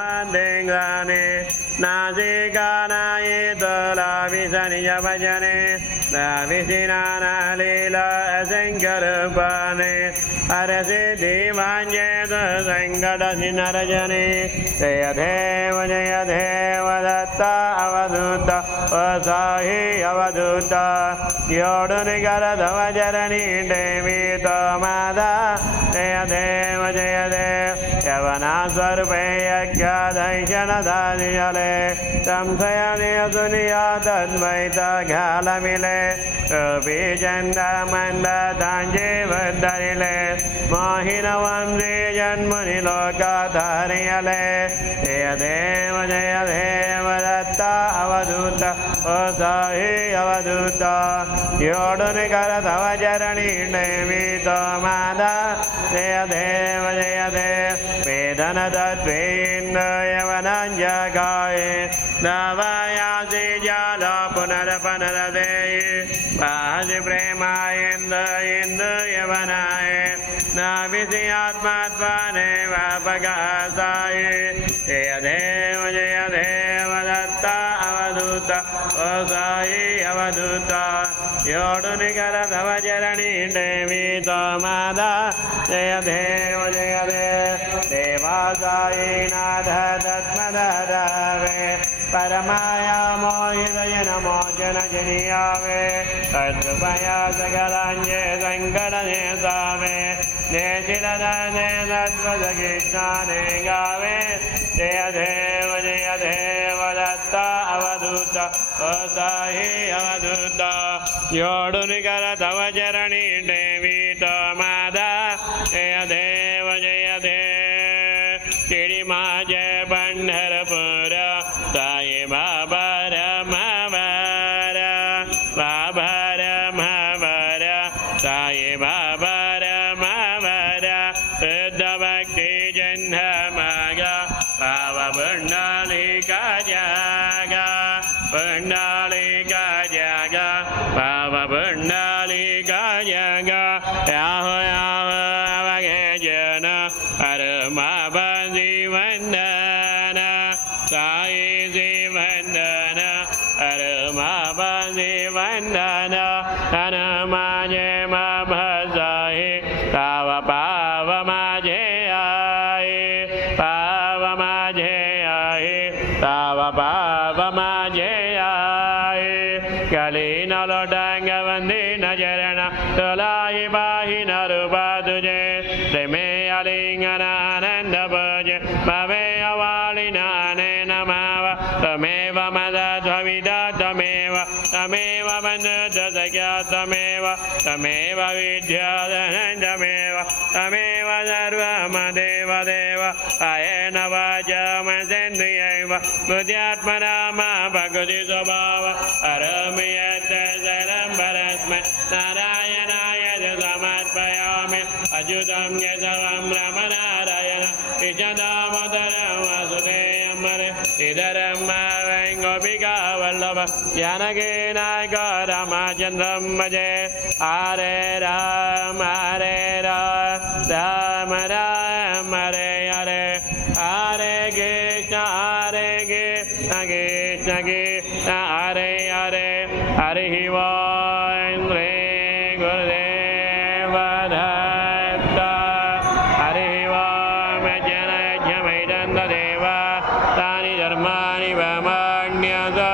Mandengrane, Nasikanaye, Dola Visaniya Vajane, Navisinana Lila Sankarupane, Arasi Divanye, Sankara Sinarajane, Jayadeva Datta Avaduta, Vasahi Avaduta, Yodunikara Davajarani, Devi Tomada, Jayadeva Yavana Sarvaya Gadayana Dadiyale, Samsayani Suniya Tadvaita Galamile, Vijanda Manda Tanjivadarile, Mahina Vamsi Janmani Loka Dhariyale, Jayadeva Datta Avaduta, Vasahi Avaduta, Yodunikara Davajarani Devi Tomada, Jayadeva Vedana Tatvinda Yavananjagaye Davayasi Jala Punarapanaradeyi Vahasi Prema Inda Yavanaye Navisi Atmatvane Vapagasaye Jayadeva Datta Avaduta Vasayi Avaduta Yodunikara Davajarani Devi Tomada Jayadeva Devasayi Natha Tatmadadave Paramaya Mohidayana Mojana Janiyave Tatrupaya Sagalanje Sankarane Save Nechidadane Tatvadakishnane Gave Jayadeva Datta Avaduta Vasahi Avaduta Yodunikara Davajarani Devi Tomada Jayadeva Kirimaja Bandharapura Sai Babara Mavara Babara Mavara Sai Babara Mavara Siddhavakti Janhamaga Bhava Bundalika Jaga Bundalika Jaga Bhava Bundalika Jaga Yaho Yaho Avagajana Paramabandi Vandana Sai Vandana Paramabandi Vandana Anamaje Mabhasahi Tava Pavamajeyahi Pavamajeyahi Tava Pavamajeyahi Kalina Lodanga Vandina Jarana Tulai Bahina Rubaduje Reme Alingana Ananda Bhaja Bhave Avalina Anenamava Tameva Madhvavida Tameva Tameva Bandhadasakya Tameva Tameva Vidyadhanandameva Tameva Sarva Madeva Deva Ayena Vaja Mazendriyeva Buddhyatmanama Bhagavati Sabhava Aramiyata Sarambarasma Narayanaya Samarpayami Ajutam Yasavam Ramanarayana Vijadamadara Vasudeyamare Idaram Mavengopika Vallabha Yanagena Garamachandram Maje Hare Ram Hare Ram Ram Ram Hare Hare Hare Krishna Krishna Krishna Hare Hare Hare Vam Shri Gurudeva Datta Hare Vam Jana Jamaidanda Deva Tani Dharmani Vamagnyasa